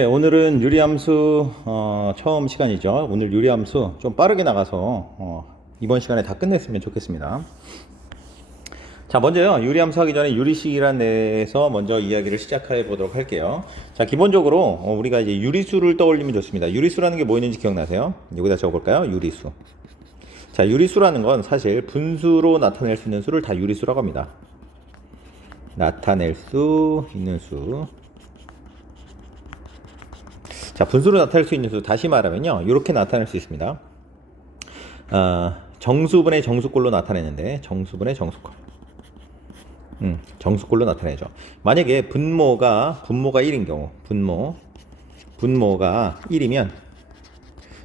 네, 오늘은 유리함수 처음 시간이죠. 오늘 유리함수 좀 빠르게 나가서 이번 시간에 다 끝냈으면 좋겠습니다. 자, 먼저요, 유리함수 하기 전에 유리식이란 데에서 먼저 이야기를 시작해 보도록 할게요. 자, 기본적으로 우리가 이제 유리수를 떠올리면 좋습니다. 유리수라는 게 뭐 있는지 기억나세요? 여기다 적어볼까요? 유리수. 자, 유리수라는 건 사실 분수로 나타낼 수 있는 수를 다 유리수라고 합니다. 나타낼 수 있는 수. 자, 분수로 나타낼 수 있는 수, 다시 말하면요, 이렇게 나타낼 수 있습니다. 정수분의 정수꼴로 나타내는데, 정수분의 정수꼴. 정수꼴로 나타내죠. 만약에 분모가 1인 경우, 분모가 1이면,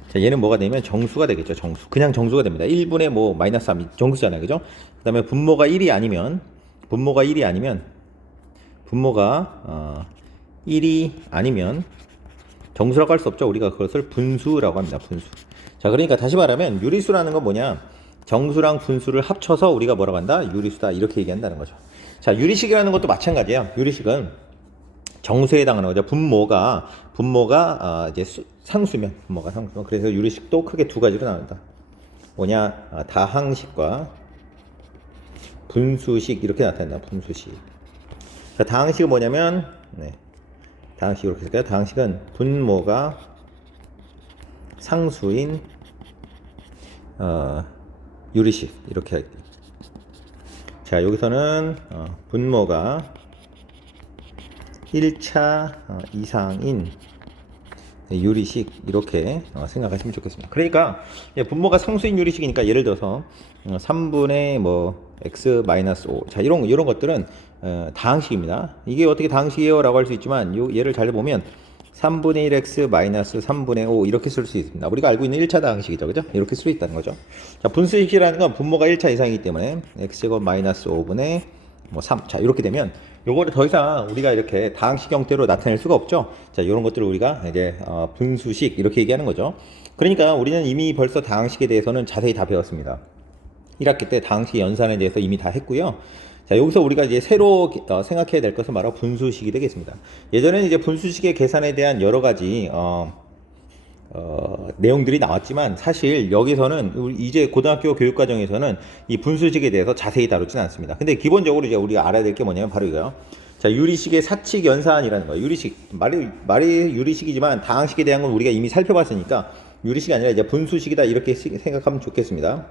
자, 얘는 뭐가 되면 정수가 되겠죠. 정수. 그냥 정수가 됩니다. 1분의 뭐 마이너스 3 정수잖아요. 그죠? 그 다음에 분모가 1이 아니면, 분모가 1이 아니면 정수라고 할 수 없죠. 우리가 그것을 분수라고 합니다. 분수. 자, 그러니까 다시 말하면 유리수라는 건 뭐냐? 정수랑 분수를 합쳐서 우리가 뭐라고 한다? 유리수다. 이렇게 얘기한다는 거죠. 자, 유리식이라는 것도 마찬가지예요. 유리식은 정수에 해당하는 거죠. 분모가 이제 상수면, 분모가 상수면. 그래서 유리식도 크게 두 가지로 나눈다. 뭐냐? 다항식과 분수식 이렇게 나타낸다. 분수식. 자, 다항식은 뭐냐면 다항식 이렇게 쓸까요? 다항식은 분모가 상수인 유리식 이렇게 할게요. 자, 여기서는 분모가 1차 이상인 유리식 이렇게 생각하시면 좋겠습니다. 그러니까 분모가 상수인 유리식이니까 예를 들어서 3분의 뭐 x-5 자, 이런 것들은 다항식입니다. 이게 어떻게 다항식이에요? 라고 할 수 있지만 얘를 잘 보면 3분의 1x 3분의 5 이렇게 쓸 수 있습니다. 우리가 알고 있는 1차 다항식이죠. 그죠? 이렇게 쓸 수 있다는 거죠. 자, 분수식이라는 건 분모가 1차 이상이기 때문에 x제곱 마이너스 5분의 뭐 3. 자, 이렇게 되면 요거를 더 이상 우리가 이렇게 다항식 형태로 나타낼 수가 없죠. 자, 이런 것들을 우리가 이제 분수식 이렇게 얘기하는 거죠. 그러니까 우리는 이미 벌써 다항식에 대해서는 자세히 다 배웠습니다. 1학기 때 다항식 연산에 대해서 이미 다 했고요. 자, 여기서 우리가 이제 새로 생각해야 될 것은 바로 분수식이 되겠습니다. 예전에는 이제 분수식의 계산에 대한 여러 가지 내용들이 나왔지만 사실 여기서는 이제 고등학교 교육과정에서는 이 분수식에 대해서 자세히 다루지는 않습니다. 근데 기본적으로 이제 우리가 알아야 될 게 뭐냐면 바로 이거요. 자, 유리식의 사칙 연산이라는 거예요. 유리식 말이 유리식이지만 다항식에 대한 건 우리가 이미 살펴봤으니까 유리식이 아니라 이제 분수식이다 이렇게 생각하면 좋겠습니다.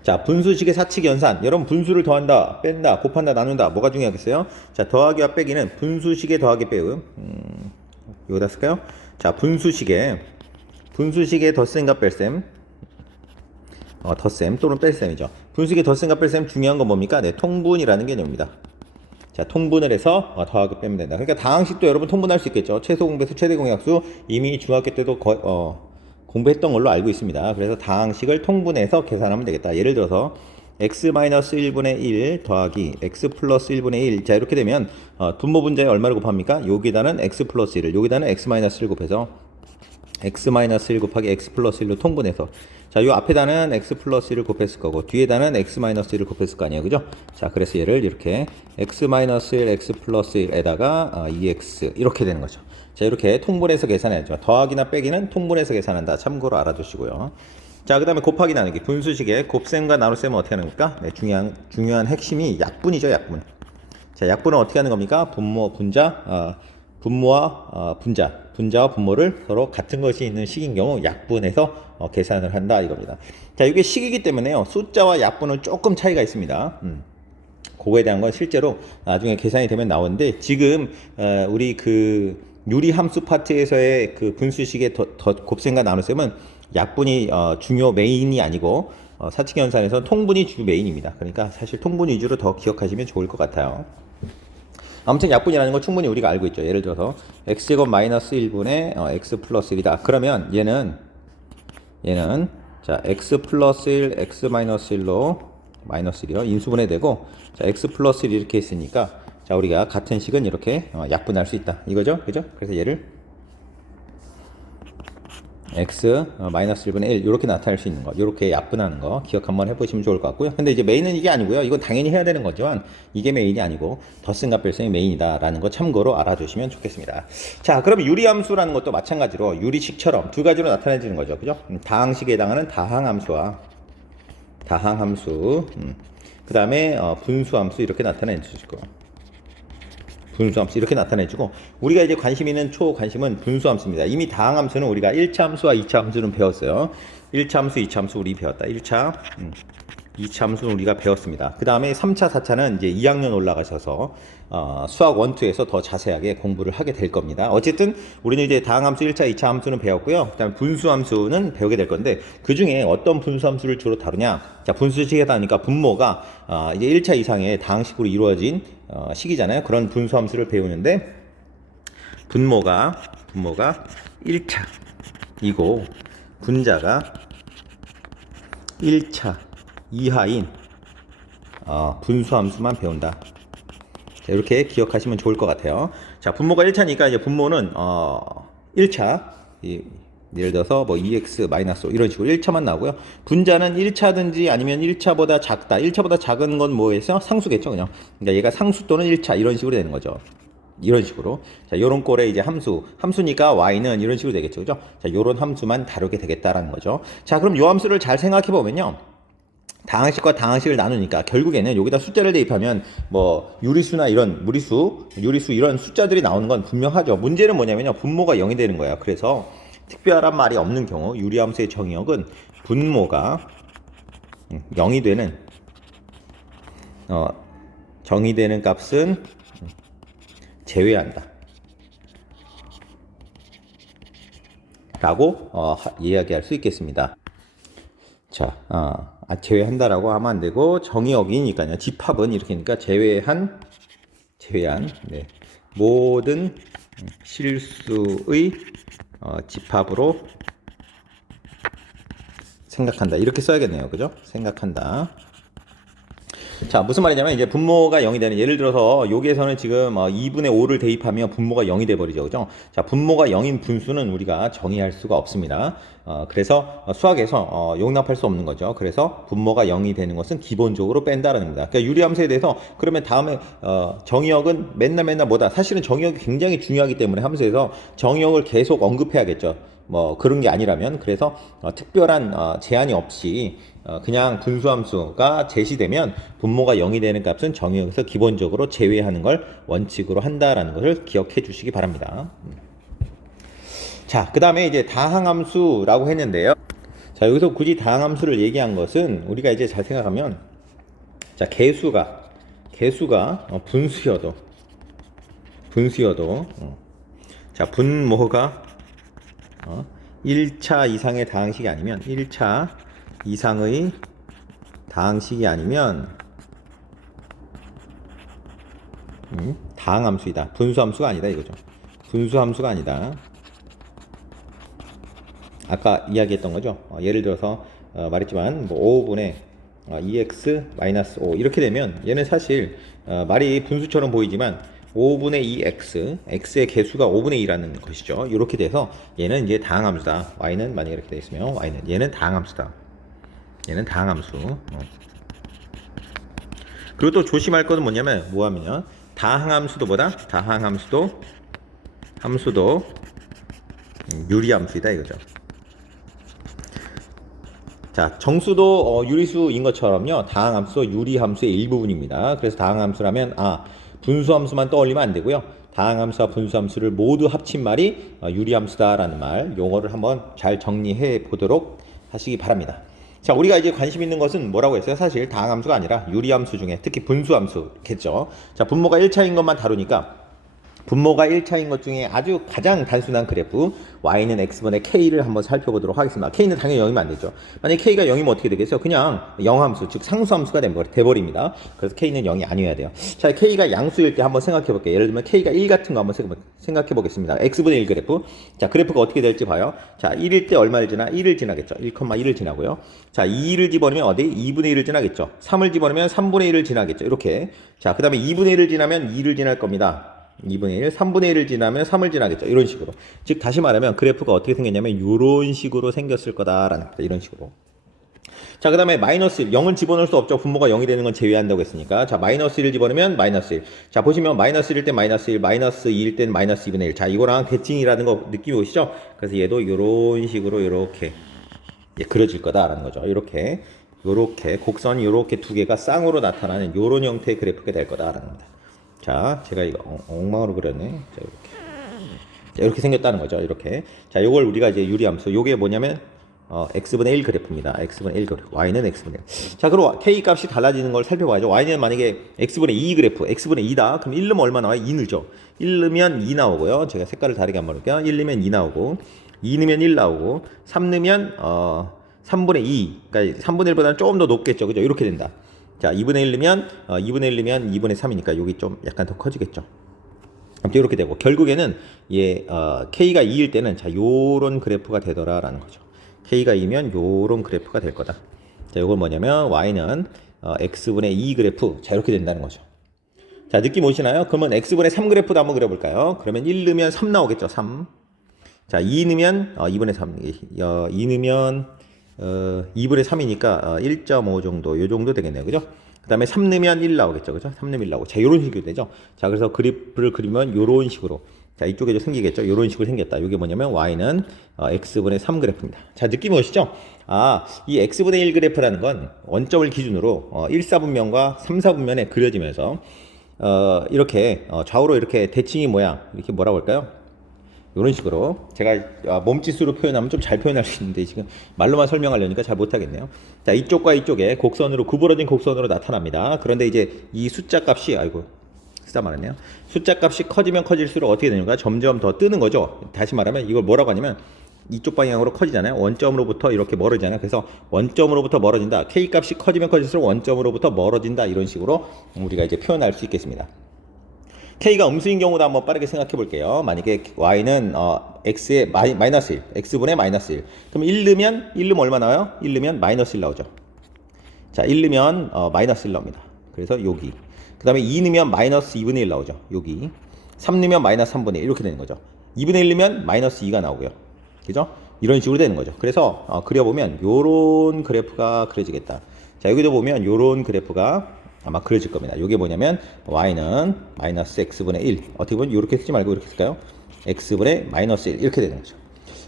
자, 분수식의 사칙 연산. 여러분, 분수를 더한다, 뺀다, 곱한다, 나눈다. 뭐가 중요하겠어요? 자, 더하기와 빼기는 분수식의 더하기 빼기. 여기다 쓸까요? 자, 분수식의 덧셈과 뺄셈. 덧셈 또는 뺄셈이죠. 분수식의 덧셈과 뺄셈 중요한 건 뭡니까? 네, 통분이라는 개념입니다. 자, 통분을 해서 더하기 빼면 된다. 그러니까 다항식도 여러분 통분할 수 있겠죠. 최소 공배수, 최대 공약수 이미 중학교 때도 공부했던 걸로 알고 있습니다. 그래서 다항식을 통분해서 계산하면 되겠다. 예를 들어서 x-1분의 1 더하기 x 플러스 1분의 1. 자, 이렇게 되면 분모 분자에 얼마를 곱합니까? 여기다는 x 플러스 1을, 여기다는 x-1 곱해서 x-1 곱하기 x 플러스 1로 통분해서, 자, 요 앞에다는 x 플러스 1을 곱했을 거고 뒤에다는 x-1을 곱했을 거 아니에요. 그죠? 자, 그래서 얘를 이렇게 x-1 x 플러스 1에다가 2x 이렇게 되는 거죠. 자, 이렇게 통분해서 계산해야죠. 더하기나 빼기는 통분해서 계산한다. 참고로 알아두시고요. 자, 그 다음에 곱하기 나누기. 분수식의 곱셈과 나눗셈은 어떻게 하는 겁니까? 네, 중요한 핵심이 약분이죠. 약분. 자, 약분은 어떻게 하는 겁니까? 분모와 분자와 분모를 서로 같은 것이 있는 식인 경우 약분해서 계산을 한다 이겁니다. 자, 이게 식이기 때문에요. 숫자와 약분은 조금 차이가 있습니다. 그거에 대한 건 실제로 나중에 계산이 되면 나오는데, 지금 우리 그 유리 함수 파트에서의 그 분수식의 곱셈과 나눗셈은 약분이 중요 메인이 아니고 사칙 연산에서 통분이 주 메인입니다. 그러니까 사실 통분 위주로 더 기억하시면 좋을 것 같아요. 아무튼 약분이라는 건 충분히 우리가 알고 있죠. 예를 들어서 x제곱 마이너스 1분의 x 플러스 1이다. 그러면 얘는 자, x 플러스 1, x 마이너스 1로 마이너스 1이요. 인수분해되고, 자, x 플러스 1 이렇게 있으니까, 자, 우리가 같은 식은 이렇게 약분할 수 있다. 이거죠? 그죠? 그래서 얘를 x 마이너스 1분의 1 이렇게 나타낼 수 있는 거, 이렇게 약분하는 거 기억 한번 해보시면 좋을 것 같고요. 근데 이제 메인은 이게 아니고요. 이건 당연히 해야 되는 거지만 이게 메인이 아니고 덧셈과 뺄셈이 메인이다라는 거 참고로 알아두시면 좋겠습니다. 자, 그럼 유리함수라는 것도 마찬가지로 유리식처럼 두 가지로 나타내지는 거죠, 그죠? 다항식에 해당하는 다항함수와 다항함수, 그 다음에 분수함수 이렇게 나타내주시고. 분수함수 이렇게 나타내주고, 우리가 이제 관심 있는 초관심은 분수함수입니다. 이미 다항함수는 우리가 1차 함수와 2차 함수는 배웠어요. 1차 함수, 2차 함수 우리 배웠다. 1차, 2차 함수는 우리가 배웠습니다. 그 다음에 3차, 4차는 이제 2학년 올라가셔서 수학 1, 2에서 더 자세하게 공부를 하게 될 겁니다. 어쨌든 우리는 이제 다항함수 1차, 2차 함수는 배웠고요. 그 다음에 분수함수는 배우게 될 건데, 그 중에 어떤 분수함수를 주로 다루냐? 자, 분수식에 다니까 분모가 이제 1차 이상의 다항식으로 이루어진 식이잖아요. 그런 분수함수를 배우는데, 분모가 1차이고 분자가 1차 이하인 분수함수만 배운다. 자, 이렇게 기억하시면 좋을 것 같아요. 자, 분모가 1차니까 이제 분모는 1차 예를 들어서 뭐 2x-5 이런 식으로 1차만 나오고요. 분자는 1차든지 아니면 1차보다 작다. 1차보다 작은 건 뭐겠어요? 상수겠죠, 그냥. 그러니까 얘가 상수 또는 1차 이런 식으로 되는 거죠. 이런 식으로. 자, 요런 꼴에 이제 함수니까 y는 이런 식으로 되겠죠, 그죠? 자, 요런 함수만 다루게 되겠다라는 거죠. 자, 그럼 요 함수를 잘 생각해 보면요. 다항식과 다항식을 나누니까 결국에는 여기다 숫자를 대입하면 뭐 유리수나 이런 무리수, 유리수 이런 숫자들이 나오는 건 분명하죠. 문제는 뭐냐면요. 분모가 0이 되는 거예요. 그래서 특별한 말이 없는 경우 유리함수의 정의역은 분모가 0이 되는 정의되는 값은 제외한다 라고 이야기할 수 있겠습니다. 자, 제외한다라고 하면 안 되고 정의역이니까요. 집합은 이렇게 하니까 제외한 네. 모든 실수의 집합으로 생각한다. 이렇게 써야겠네요. 그죠? 생각한다. 자, 무슨 말이냐면 이제 분모가 0이 되는, 예를 들어서 여기에서는 지금 2분의 5를 대입하면 분모가 0이 돼 버리죠. 그죠? 자, 분모가 0인 분수는 우리가 정의할 수가 없습니다. 그래서 수학에서 용납할 수 없는 거죠. 그래서 분모가 0이 되는 것은 기본적으로 뺀다라는 겁니다. 그러니까 유리함수에 대해서 그러면 다음에 정의역은 맨날 뭐다? 사실은 정의역이 굉장히 중요하기 때문에 함수에서 정의역을 계속 언급해야겠죠. 뭐 그런 게 아니라면. 그래서 특별한 제한이 없이 그냥 분수함수가 제시되면 분모가 0이 되는 값은 정의역에서 기본적으로 제외하는 걸 원칙으로 한다라는 것을 기억해 주시기 바랍니다. 자, 그 다음에 이제 다항함수라고 했는데요. 자, 여기서 굳이 다항함수를 얘기한 것은 우리가 이제 잘 생각하면, 자, 개수가 분수여도 자, 분모가 1차 이상의 다항식이 아니면 1차 이상의 다항식이 아니면 다항함수이다. 분수함수가 아니다 이거죠. 분수함수가 아니다. 아까 이야기했던 거죠. 예를 들어서 말했지만 뭐 5분의 2x-5 이렇게 되면 얘는 사실 말이 분수처럼 보이지만 5분의 2x, x의 개수가 5분의 2라는 것이죠. 이렇게 돼서 얘는 이제 다항함수다. y는 만약에 이렇게 되어 있으면 얘는 다항함수다. 얘는 다항함수. 그리고 또 조심할 것은 뭐냐면 다항함수도 함수도 유리함수이다 이거죠. 자, 정수도 유리수인 것처럼요. 다항함수 유리함수의 일부분입니다. 그래서 다항함수라면 분수함수만 떠올리면 안 되고요. 다항함수와 분수함수를 모두 합친 말이 유리함수다라는 말, 용어를 한번 잘 정리해 보도록 하시기 바랍니다. 자, 우리가 이제 관심 있는 것은 뭐라고 했어요? 사실 다항함수가 아니라 유리함수 중에 특히 분수함수겠죠. 자, 분모가 1차인 것만 다루니까 분모가 1차인 것 중에 아주 가장 단순한 그래프 y는 x분의 k를 한번 살펴보도록 하겠습니다. k는 당연히 0이면 안 되죠. 만약에 k가 0이면 어떻게 되겠어요? 그냥 영함수, 즉 상수함수가 돼버립니다. 그래서 k는 0이 아니어야 돼요. 자, k가 양수일 때 한번 생각해 볼게요. 예를 들면 k가 1 같은 거 한번 생각해 보겠습니다. x분의 1 그래프. 자, 그래프가 어떻게 될지 봐요. 자, 1일 때 얼마를 지나? 1을 지나겠죠. 1,1을 지나고요. 자, 2를 집어넣으면 어디? 2분의 1을 지나겠죠. 3을 집어넣으면 3분의 1을 지나겠죠. 이렇게. 자, 그 다음에 2분의 1을 지나면 2를 지날 겁니다. 2분의 1, 3분의 1을 지나면 3을 지나겠죠. 이런 식으로. 즉 다시 말하면 그래프가 어떻게 생겼냐면 이런 식으로 생겼을 거다라는 겁니다. 이런 식으로. 자, 그 다음에 마이너스 1, 0을 집어넣을 수 없죠. 분모가 0이 되는 건 제외한다고 했으니까. 자, 마이너스 1을 집어넣으면 마이너스 1. 자, 보시면 마이너스 1일 땐 마이너스 1, 마이너스 2일 땐 마이너스 2분의 1. 자, 이거랑 대칭이라는 거 느낌이 오시죠? 그래서 얘도 이런 식으로 이렇게 그려질 거다라는 거죠. 이렇게 곡선이 이렇게 두 개가 쌍으로 나타나는 이런 형태의 그래프가 될 거다라는 겁니다. 자, 제가 이거 엉망으로 그렸네. 자, 이렇게 생겼다는 거죠. 이렇게. 자, 요걸 우리가 이제 유리함수. 요게 뭐냐면 x분의 1 그래프입니다. x분의 1 그래프. y는 x분의 1. 자, 그럼 k 값이 달라지는 걸 살펴봐야죠. y는 만약에 x분의 2 그래프, x분의 2다. 그럼 1 넣으면 얼마 나와요? 2 넣죠. 1 넣으면 2 나오고요. 제가 색깔을 다르게 한번 볼게요. 1 넣으면 2 나오고, 2 넣으면 1 나오고, 3 넣으면 3분의 2. 그러니까 3분의 1보다는 조금 더 높겠죠. 그죠? 이렇게 된다. 자, 2분의 1 넣으면 2분의 1 넣으면 2분의 3이니까 여기 좀 약간 더 커지겠죠. 아무튼 이렇게 되고 결국에는 k가 2일 때는 자, 요런 그래프가 되더라라는 거죠. k가 2면 요런 그래프가 될 거다. 자, 요건 뭐냐면 y는 x분의 2 그래프. 자, 이렇게 된다는 거죠. 자, 느낌 오시나요? 그러면 x분의 3 그래프도 한번 그려볼까요? 그러면 1 넣으면 3 나오겠죠. 3. 자, 2 넣으면 2분의 3. 2 넣으면 2분의 3이니까 1.5 정도, 요 정도 되겠네요. 그죠? 그 다음에 3 넣으면 1 나오겠죠. 그죠? 3 넣으면 1 나오고. 자, 요런 식으로 되죠. 자, 그래서 그래프를 그리면 요런 식으로. 자, 이쪽에도 생기겠죠. 요런 식으로 생겼다. 요게 뭐냐면 y는 x분의 3 그래프입니다. 자, 느낌이 오시죠? 아, 이 x분의 1 그래프라는 건 원점을 기준으로 1, 4분면과 3, 4분면에 그려지면서 이렇게 좌우로 이렇게 대칭이 모양, 이렇게 뭐라고 할까요? 이런 식으로 제가 몸짓으로 표현하면 좀 잘 표현할 수 있는데 지금 말로만 설명하려니까 잘 못하겠네요. 자, 이쪽과 이쪽에 곡선으로 구부러진 곡선으로 나타납니다. 그런데 이제 이 숫자 값이 아이고 쓰다 말았네요. 숫자 값이 커지면 커질수록 어떻게 되는가? 점점 더 뜨는 거죠. 다시 말하면 이걸 뭐라고 하냐면 이쪽 방향으로 커지잖아요. 원점으로부터 이렇게 멀어지잖아요. 그래서 원점으로부터 멀어진다. k 값이 커지면 커질수록 원점으로부터 멀어진다. 이런 식으로 우리가 이제 표현할 수 있겠습니다. k가 음수인 경우도 한번 빠르게 생각해 볼게요. 만약에 y는 x의 마이너스 1, x분의 마이너스 1. 그럼 1 넣으면 얼마 나와요? 1 넣으면 마이너스 1 나오죠. 자, 1 넣으면 마이너스 1 나옵니다. 그래서 여기. 그 다음에 2 넣으면 마이너스 2분의 1 나오죠. 여기. 3 넣으면 마이너스 3분의 1 이렇게 되는 거죠. 2분의 1 넣으면 마이너스 2가 나오고요. 그죠? 이런 식으로 되는 거죠. 그래서 그려보면 요런 그래프가 그려지겠다. 자, 여기도 보면 요런 그래프가 아마 그려질 겁니다. 이게 뭐냐면 y는 마이너스 x분의 1. 어떻게 보면 이렇게 쓰지 말고 이렇게 쓸까요? x분의 마이너스 1 이렇게 되는 거죠.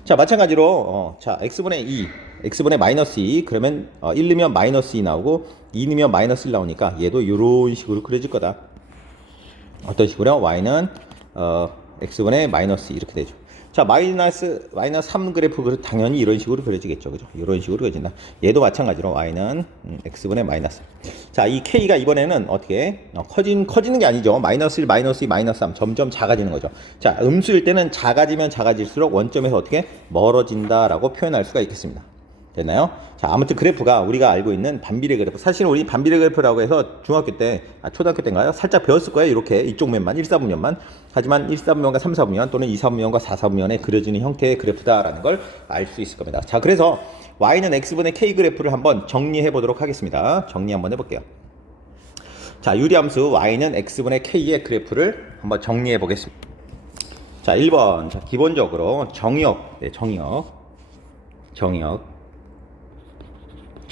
자, 마찬가지로 자, x분의 2, x분의 마이너스 2. 그러면 1 넣으면 마이너스 2 나오고 2 넣으면 마이너스 1 나오니까 얘도 이런 식으로 그려질 거다. 어떤 식으로? y는 x분의 마이너스 2 이렇게 되죠. 자, 마이너스 3 그래프 당연히 이런 식으로 그려지겠죠. 그죠? 이런 식으로 그려진다. 얘도 마찬가지로 y는 x분의 마이너스. 자, 이 k가 이번에는 어떻게 커지는 게 아니죠. 마이너스 1, 마이너스 2, 마이너스 3 점점 작아지는 거죠. 자, 음수일 때는 작아지면 작아질수록 원점에서 어떻게 멀어진다라고 표현할 수가 있겠습니다. 됐나요? 자, 아무튼 그래프가 우리가 알고 있는 반비례 그래프. 사실 우리 반비례 그래프라고 해서 중학교 때, 초등학교 때인가요? 살짝 배웠을 거예요. 이렇게 이쪽 면만, 1, 4분면만. 하지만 1, 4분면과 3, 4분면 또는 2, 4분면과 4, 4분면에 그려지는 형태의 그래프다라는 걸 알 수 있을 겁니다. 자, 그래서 y는 x분의 k 그래프를 한번 정리해 보도록 하겠습니다. 정리 한번 해볼게요. 자, 유리함수 y는 x분의 k의 그래프를 한번 정리해 보겠습니다. 자, 1번. 자, 기본적으로 정의역. 네,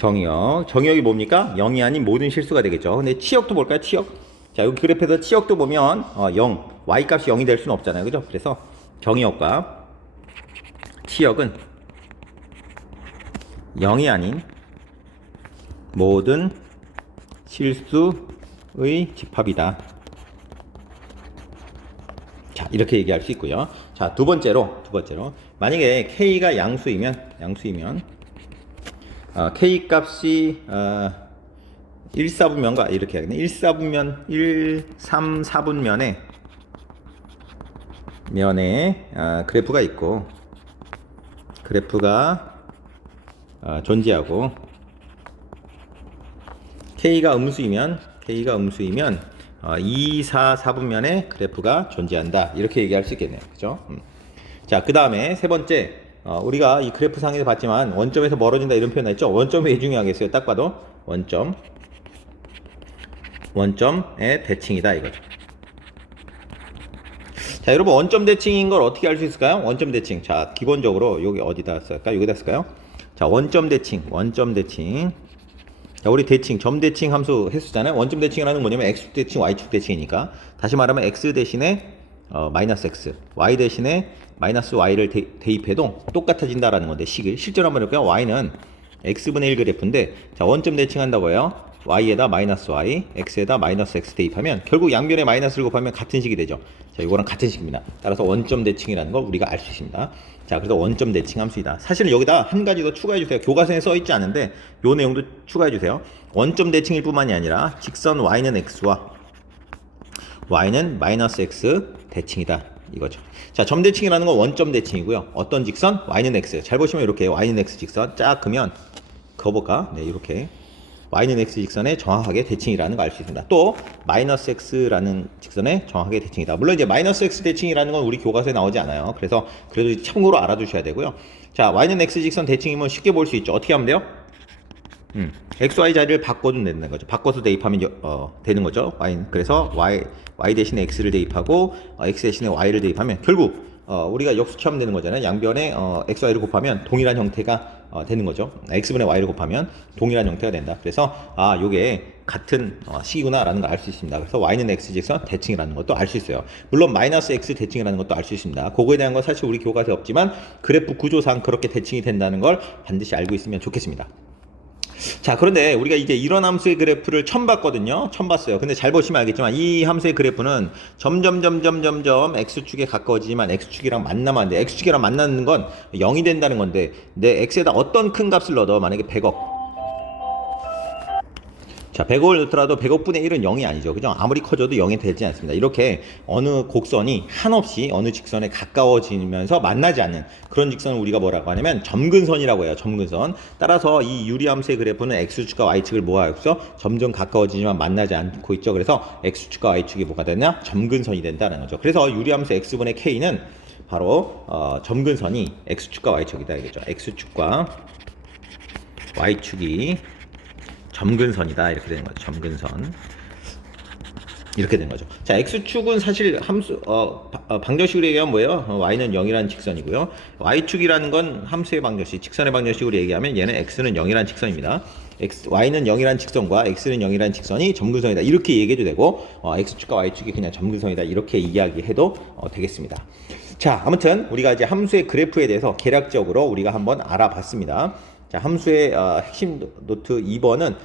정의역이 뭡니까? 0이 아닌 모든 실수가 되겠죠. 근데 치역도 볼까요? 치역. 자, 여기 그래프에서 치역도 보면 0, y 값이 0이 될 수는 없잖아요. 그죠? 그래서 정의역과 치역은 0이 아닌 모든 실수의 집합이다. 자, 이렇게 얘기할 수 있고요. 자, 두 번째로 만약에 k가 양수이면 k 값이 1, 4분면과 이렇게 하겠네. 1, 4분면 1, 3, 4분면에 그래프가 있고 그래프가 존재하고 k가 음수이면 2, 4, 4분면에 그래프가 존재한다. 이렇게 얘기할 수 있겠네요. 그죠? 자, 그 다음에 세 번째, 우리가 이 그래프 상에서 봤지만 원점에서 멀어진다 이런 표현 했죠? 원점이 왜 중요하겠어요? 딱 봐도 원점의 대칭이다 이거죠. 자, 여러분 원점 대칭인 걸 어떻게 알 수 있을까요? 원점 대칭. 자, 기본적으로 여기 어디다 쓸까요? 여기다 쓸까요? 자, 원점 대칭. 자, 우리 대칭, 점 대칭 함수 했었잖아요. 원점 대칭이라는 건 뭐냐면 x축 대칭, y축 대칭이니까. 다시 말하면 x 대신에 마이너스 x, y 대신에 마이너스 y를 대입해도 똑같아진다라는 건데, 실제로 한번 해볼게요. y는 x분의 1 그래프인데, 자, 원점 대칭한다고 해요. y에다 마이너스 y, x에다 마이너스 x 대입하면 결국 양변에 마이너스를 곱하면 같은 식이 되죠. 자, 이거랑 같은 식입니다. 따라서 원점 대칭이라는 걸 우리가 알 수 있습니다. 자, 그래서 원점 대칭 함수이다. 사실은 여기다 한 가지 더 추가해 주세요. 교과서에 써 있지 않은데 요 내용도 추가해 주세요. 원점 대칭일 뿐만이 아니라 직선 y는 x와 y는 마이너스 x 대칭이다. 이거죠. 자, 점 대칭이라는 건 원점 대칭이고요. 어떤 직선? y는 x. 잘 보시면 이렇게 y는 x 직선 쫙 그면 그어볼까? 네, 이렇게 y는 x 직선에 정확하게 대칭이라는 거 알 수 있습니다. 또 마이너스 x라는 직선에 정확하게 대칭이다. 물론 이제 마이너스 x 대칭이라는 건 우리 교과서에 나오지 않아요. 그래서 그래도 참고로 알아두셔야 되고요. 자, y는 x 직선 대칭이면 쉽게 볼 수 있죠. 어떻게 하면 돼요? x, y 자리를 바꿔도 되는 거죠. 바꿔서 대입하면 되는 거죠. 그래서 y 대신에 x를 대입하고 x 대신에 y를 대입하면 결국 우리가 역수치하면 되는 거잖아요. 양변에 x, y를 곱하면 동일한 형태가 되는 거죠. x분의 y를 곱하면 동일한 형태가 된다. 그래서 요게 같은 식이구나라는 걸 알 수 있습니다. 그래서 y는 x 직선 대칭이라는 것도 알 수 있어요. 물론 마이너스 x 대칭이라는 것도 알 수 있습니다. 그거에 대한 건 사실 우리 교과서에 없지만 그래프 구조상 그렇게 대칭이 된다는 걸 반드시 알고 있으면 좋겠습니다. 자, 그런데 우리가 이제 이런 함수의 그래프를 처음 봤거든요. 처음 봤어요. 근데 잘 보시면 알겠지만 이 함수의 그래프는 점점 x축에 가까워지지만 x축이랑 만나면 안 돼. x축이랑 만나는 건 0이 된다는 건데 내 x에다 어떤 큰 값을 넣어도 만약에 100억. 자, 100억을 넣더라도 100억분의 1은 0이 아니죠. 그죠? 아무리 커져도 0이 되지 않습니다. 이렇게 어느 곡선이 한없이 어느 직선에 가까워지면서 만나지 않는 그런 직선을 우리가 뭐라고 하냐면 점근선이라고 해요. 점근선. 따라서 이 유리함수의 그래프는 x축과 y축을 모아서 점점 가까워지지만 만나지 않고 있죠. 그래서 x축과 y축이 뭐가 되냐? 점근선이 된다는 거죠. 그래서 유리함수 x분의 k는 바로 점근선이 x축과 y축이다 이거죠. x축과 y축이 점근선이다 이렇게 되는 거죠. 점근선 이렇게 되는 거죠. 자, x축은 사실 함수 방정식으로 얘기하면 뭐예요? y는 0이라는 직선이고요. y축이라는 건 함수의 방정식, 직선의 방정식으로 얘기하면 얘는 x는 0이라는 직선입니다. y는 0이라는 직선과 x는 0이라는 직선이 점근선이다 이렇게 얘기해도 되고 x축과 y축이 그냥 점근선이다 이렇게 이야기해도 되겠습니다. 자, 아무튼 우리가 이제 함수의 그래프에 대해서 개략적으로 우리가 한번 알아봤습니다. 자, 함수의 핵심 노트 2번은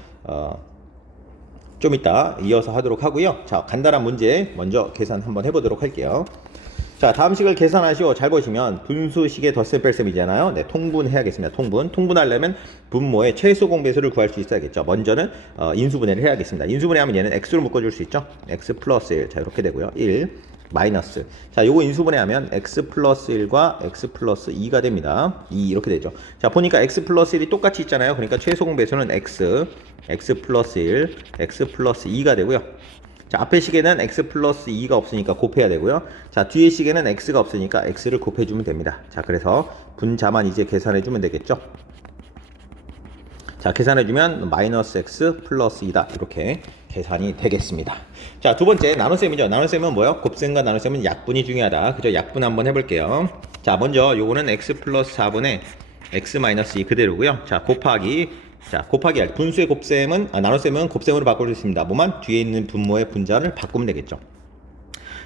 좀 이따 이어서 하도록 하고요. 자, 간단한 문제 먼저 계산 한번 해보도록 할게요. 자, 다음 식을 계산하시오. 잘 보시면 분수식의 덧셈 뺄셈이잖아요. 네, 통분해야겠습니다. 통분하려면 분모의 최소 공배수를 구할 수 있어야겠죠. 먼저는 인수분해를 해야겠습니다. 인수분해하면 얘는 x로 묶어줄 수 있죠. x 플러스 1. 자, 이렇게 되고요. 1 마이너스. 자, 요거 인수분해하면 x 플러스 1과 x 플러스 2가 됩니다. 2 이렇게 되죠. 자, 보니까 x 플러스 1이 똑같이 있잖아요. 그러니까 최소 공배수는 x 플러스 1, x 플러스 2가 되고요. 자, 앞에 식에는 x 플러스 2가 없으니까 곱해야 되고요. 자, 뒤에 식에는 x가 없으니까 x를 곱해주면 됩니다. 자, 그래서 분자만 이제 계산해주면 되겠죠. 자, 계산해주면 마이너스 x 플러스 2다 이렇게 계산이 되겠습니다. 자, 두 번째 나눗셈이죠. 나눗셈은 뭐요? 곱셈과 나눗셈은 약분이 중요하다. 그죠? 약분 한번 해볼게요. 자, 먼저 요거는 x 플러스 4분의 x 마이너스 2 그대로고요. 자, 곱하기 분수의 곱셈은 나눗셈은 곱셈으로 바꿀 수 있습니다. 뭐만 뒤에 있는 분모의 분자를 바꾸면 되겠죠.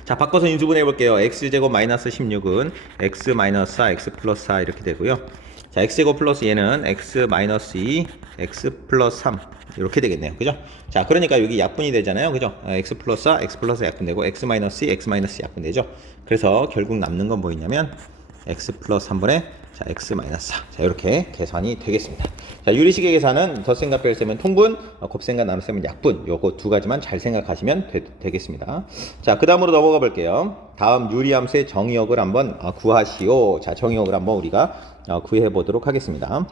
자, 바꿔서 인수분해 해볼게요. x제곱 마이너스 16은 x 마이너스 4 x 플러스 4 이렇게 되고요. 자, x제곱 플러스 얘는 x 마이너스 2 x 플러스 3 이렇게 되겠네요. 그죠? 자, 그러니까 여기 약분이 되잖아요. 그죠? x 플러스 4 x 플러스 약분되고 x 마이너스 2 x 마이너스 약분되죠. 그래서 결국 남는 건 뭐있냐면 x 플러스 3분의 자, x 마이너스 4. 자, 이렇게 계산이 되겠습니다. 자, 유리식의 계산은 덧셈과 뺄셈은 통분, 곱셈과 나눗셈은 약분. 요거 두 가지만 잘 생각하시면 되겠습니다. 자, 그 다음으로 넘어가 볼게요. 다음 유리함수의 정의역을 한번 구하시오. 자, 정의역을 한번 우리가 구해 보도록 하겠습니다.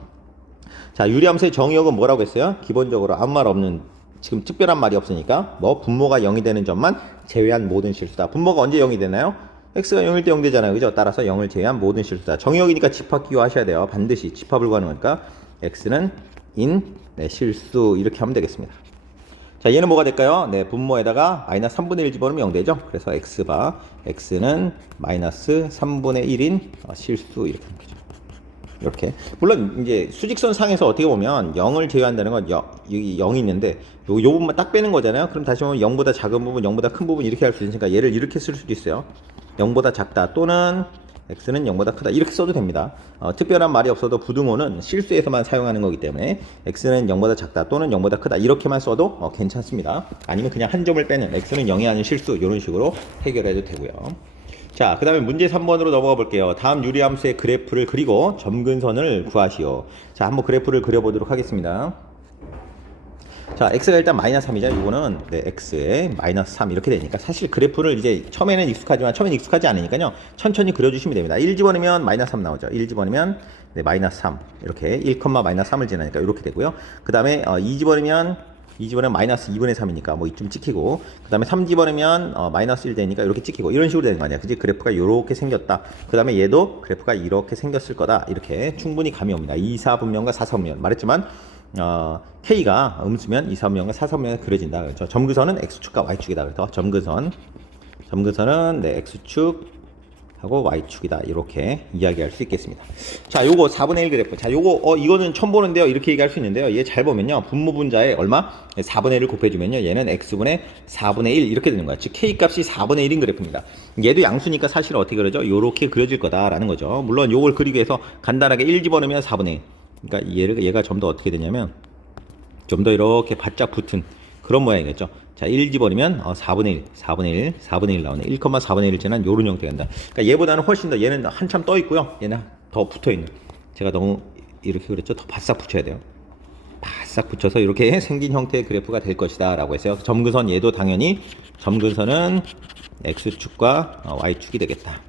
자, 유리함수의 정의역은 뭐라고 했어요? 기본적으로 아무 말 없는, 지금 특별한 말이 없으니까 뭐 분모가 0이 되는 점만 제외한 모든 실수다. 분모가 언제 0이 되나요? x가 0일 때 0 되잖아요. 그죠? 따라서 0을 제외한 모든 실수다. 정의역이니까 집합 기호하셔야 돼요. 반드시 집합 불가능하니까 x는 인, 네, 실수 이렇게 하면 되겠습니다. 자, 얘는 뭐가 될까요? 네, 분모에다가 마이너스 3분의 1 집어넣으면 0 되죠? 그래서 x바, x는 마이너스 3분의 1인 실수 이렇게 하는 거죠. 이렇게. 물론 이제 수직선 상에서 어떻게 보면 0을 제외한다는 건 여기 0이 있는데 요 부분만 딱 빼는 거잖아요. 그럼 다시 보면 0보다 작은 부분, 0보다 큰 부분 이렇게 할 수 있으니까 얘를 이렇게 쓸 수도 있어요. 0보다 작다 또는 x는 0보다 크다 이렇게 써도 됩니다. 특별한 말이 없어도 부등호는 실수에서만 사용하는 거기 때문에 x는 0보다 작다 또는 0보다 크다 이렇게만 써도 괜찮습니다. 아니면 그냥 한 점을 빼는 x는 0이 아닌 실수 이런 식으로 해결해도 되고요. 자, 그 다음에 문제 3번으로 넘어가 볼게요. 다음 유리함수의 그래프를 그리고 점근선을 구하시오. 자, 한번 그래프를 그려보도록 하겠습니다. 자, x가 일단 마이너스 3이죠. 이거는 네, x에 마이너스 3 이렇게 되니까 사실 그래프를 이제 처음에는 익숙하지 않으니까요. 천천히 그려주시면 됩니다. 1 집어넣으면 마이너스 3 나오죠. 1 집어넣으면 네, 마이너스 3 이렇게 1, 마이너스 3을 지나니까 이렇게 되고요. 그 다음에 2 집어넣으면 마이너스 2분의 3이니까 뭐 이쯤 찍히고 그 다음에 3 집어넣으면 마이너스 1 되니까 이렇게 찍히고 이런 식으로 되는 거 아니야. 그지? 그래프가 이렇게 생겼다. 그 다음에 얘도 그래프가 이렇게 생겼을 거다. 이렇게 충분히 감이 옵니다. 2, 4분면과 4, 4분면 말했지만 K가 음수면 2, 3면과 4, 3면에 그려진다. 그렇죠? 점근선은 X축과 Y축이다. 그래서 점근선은 네, X축 하고 Y축이다. 이렇게 이야기할 수 있겠습니다. 자, 요거 4분의 1 그래프. 자, 요거 이거는 처음 보는데요. 이렇게 얘기할 수 있는데요. 얘 잘 보면요. 분모분자에 얼마? 4분의 1을 곱해주면요. 얘는 X분의 4분의 1 이렇게 되는 거야. 즉 K 값이 4분의 1인 그래프입니다. 얘도 양수니까 사실 어떻게 그려져? 요렇게 그려질 거다라는 거죠. 물론 요걸 그리기 위해서 간단하게 1 집어넣으면 4분의 1. 그러니까 얘가 좀 더 어떻게 되냐면 좀 더 이렇게 바짝 붙은 그런 모양이겠죠. 자, 1 집어넣으면 4분의 1 나오네. 1,4분의 1을 지난 요런 형태가 된다. 그러니까 얘보다는 훨씬 더 얘는 한참 떠 있고요. 얘는 더 붙어 있는. 제가 너무 이렇게 그랬죠. 더 바싹 붙여야 돼요. 바싹 붙여서 이렇게 생긴 형태의 그래프가 될 것이다 라고 했어요. 점근선 얘도 당연히 점근선은 X축과 Y축이 되겠다.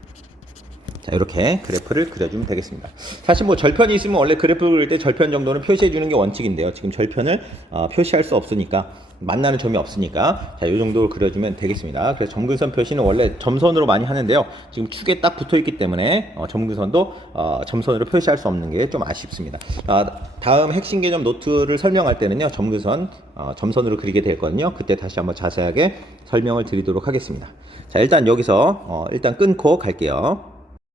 자, 이렇게 그래프를 그려주면 되겠습니다. 사실 뭐 절편이 있으면 원래 그래프를 그릴 때 절편 정도는 표시해 주는 게 원칙인데요. 지금 절편을 표시할 수 없으니까 만나는 점이 없으니까 자, 이 정도로 그려주면 되겠습니다. 그래서 점근선 표시는 원래 점선으로 많이 하는데요. 지금 축에 딱 붙어 있기 때문에 점근선도 점선으로 표시할 수 없는 게 좀 아쉽습니다. 다음 핵심 개념 노트를 설명할 때는요. 점근선 점선으로 그리게 되거든요. 그때 다시 한번 자세하게 설명을 드리도록 하겠습니다. 자, 일단 여기서 일단 끊고 갈게요.